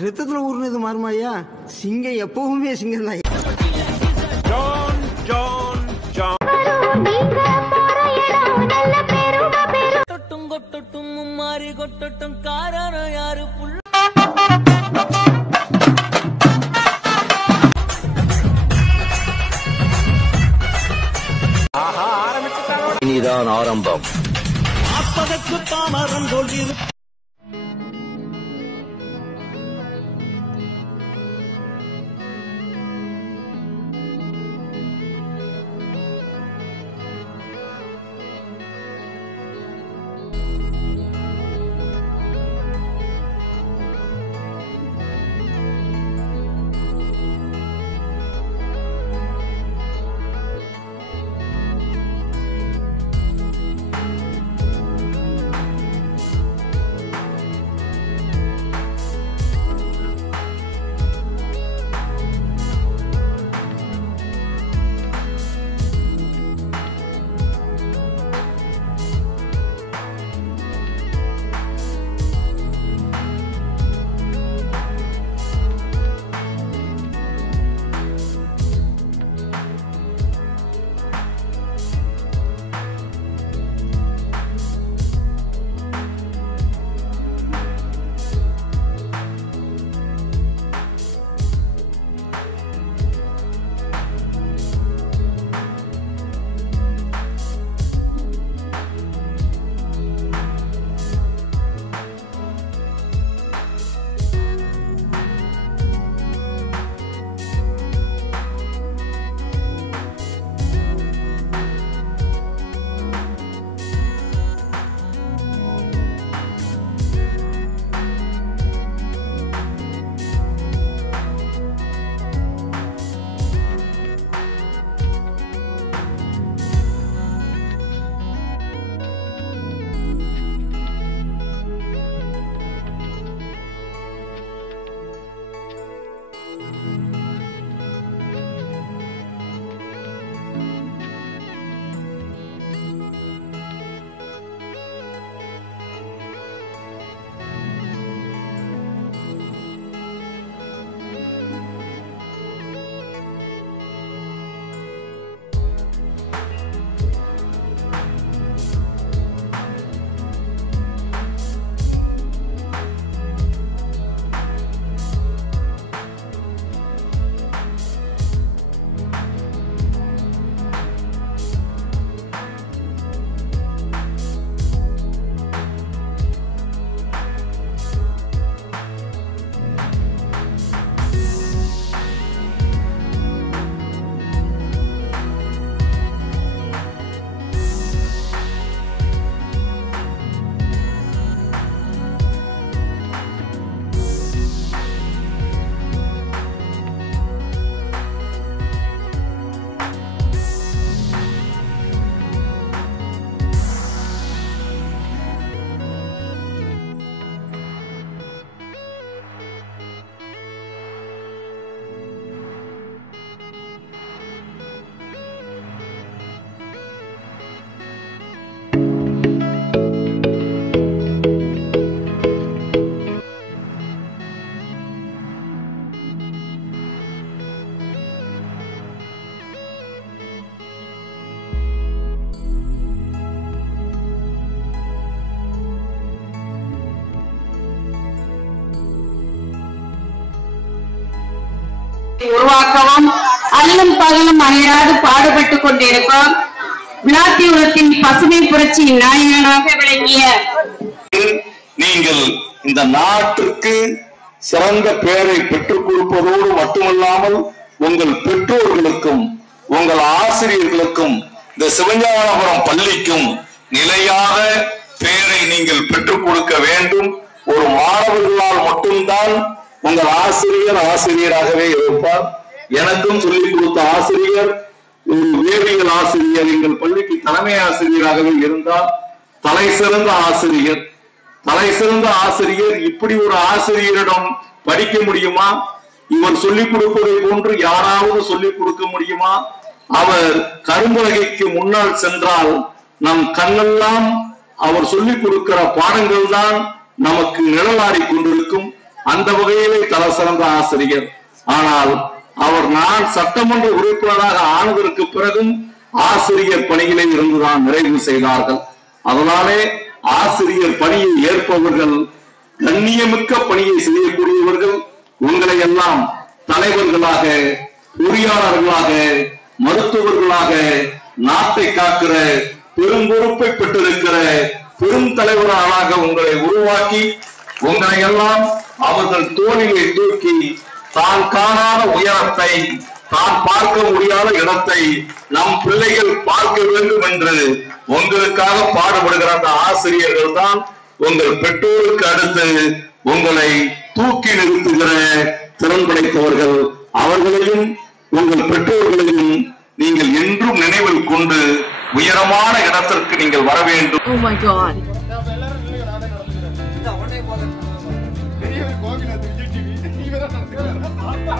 ரத்தத்துல ஊர்னது மாறுமாயா? சிங்கம் எப்பவுமே சிங்கம் தான். கொட்டட்டும் மாறி கொட்டட்டும் காரணம் யாரு புள்ள. இனிதான் ஆரம்பம். அப்பதற்கு தாமரம் தோல்வி. உருவாக்கவும் அல்லும் பகலும் அயராது பாடுபட்டுக் கொண்டிருக்கும் விளாத்தியுலத்தின் பசுமை புரட்சியின் நாயகனாக விளங்கிய நீங்கள் இந்த நாட்டிற்கு சிறந்த பெயரை பெற்றுக் கொடுப்பதோடு மட்டுமல்லாமல் உங்கள் பெற்றோர்களுக்கும் உங்கள் ஆசிரியர்களுக்கும் இந்த சிவஞானபுரம் பள்ளிக்கும் நிலையான பெயரை நீங்கள் பெற்றுக் கொடுக்க வேண்டும். ஒரு மாணவர்களால் மட்டும்தான் உங்கள் ஆசிரியர் ஆசிரியராகவே இருப்பார். எனக்கும் சொல்லிக் கொடுத்த ஆசிரியர் ஒரு வேதியியல் ஆசிரியர் எங்கள் பள்ளிக்கு தலைமை ஆசிரியராகவே இருந்தார். தலை சிறந்த ஆசிரியர். தலை சிறந்த ஆசிரியர். இப்படி ஒரு ஆசிரியரிடம் படிக்க முடியுமா? இவர் சொல்லிக் கொடுப்பதை போன்று யாராவது சொல்லிக் கொடுக்க முடியுமா? அவர் கரும்பலகைக்கு முன்னால் சென்றால் நம் கண்ணெல்லாம் அவர் சொல்லிக் கொடுக்கிற பாடங்கள் தான் நமக்கு நிழலாடி கொண்டிருக்கும். அந்த வகையிலே தலை சிறந்த ஆசிரியர். ஆனால் அவர் நான் சட்டமன்ற உறுப்பினராக ஆனதற்கு பிறகும் ஆசிரியர் பணியிலே இருந்துதான் நிறைவு செய்தார்கள். அதனாலே ஆசிரியர் பணியை ஏற்பவர்கள், கண்ணியமிக்க பணியை செய்யக்கூடியவர்கள், உங்களை எல்லாம் தலைவர்களாக, பொறியாளர்களாக, மருத்துவர்களாக, நாட்டை காக்கிற பெரும் பொறுப்பை பெற்றிருக்கிற பெரும் தலைவர்களாக உங்களை உருவாக்கி, உங்களை எல்லாம் அவர்கள் தோளிலே தூக்கி தான் காணாத உயரத்தை, தான் பார்க்க முடியாத இடத்தை நம் பிள்ளைகள் பார்க்க வேண்டும் என்று உங்களுக்காக பாடுபடுகிற அந்த ஆசிரியர்கள் தான் உங்கள் பெற்றோருக்கு அடுத்து உங்களை தூக்கி நிறுத்துகிற திறன் படைத்தவர்கள். அவர்களையும் உங்கள் பெற்றோர்களையும் நீங்கள் என்றும் நினைவில் கொண்டு உயரமான இடத்திற்கு நீங்கள் வர வேண்டும். Oh my God.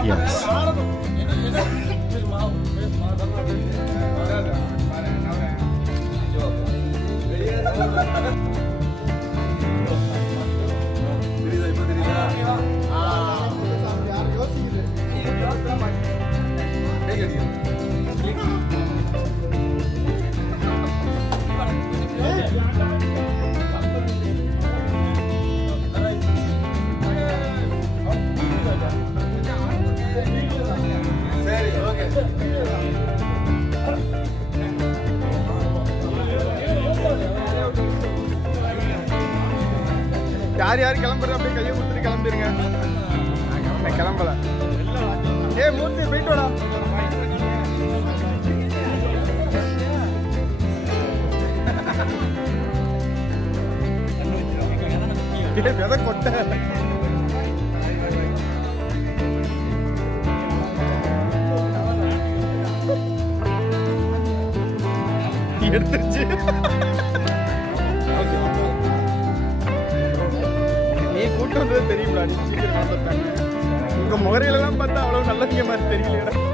Yes. யார் யார் கிளம்புற அப்படியே கையை கொடுத்துட்டு கிளம்பிடுங்க. நான் கிளம்பல. மூர்த்தி போயிட்டு வாடா. விதை கொட்டை எடுத்துருச்சு. நீ கூட்டு வந்தது தெரியுங்களா? நீ சீக்கிரம் வந்துட்டாங்க. உங்க முகரையில எல்லாம் பார்த்தா அவ்வளவு நல்ல மாதிரி தெரியல.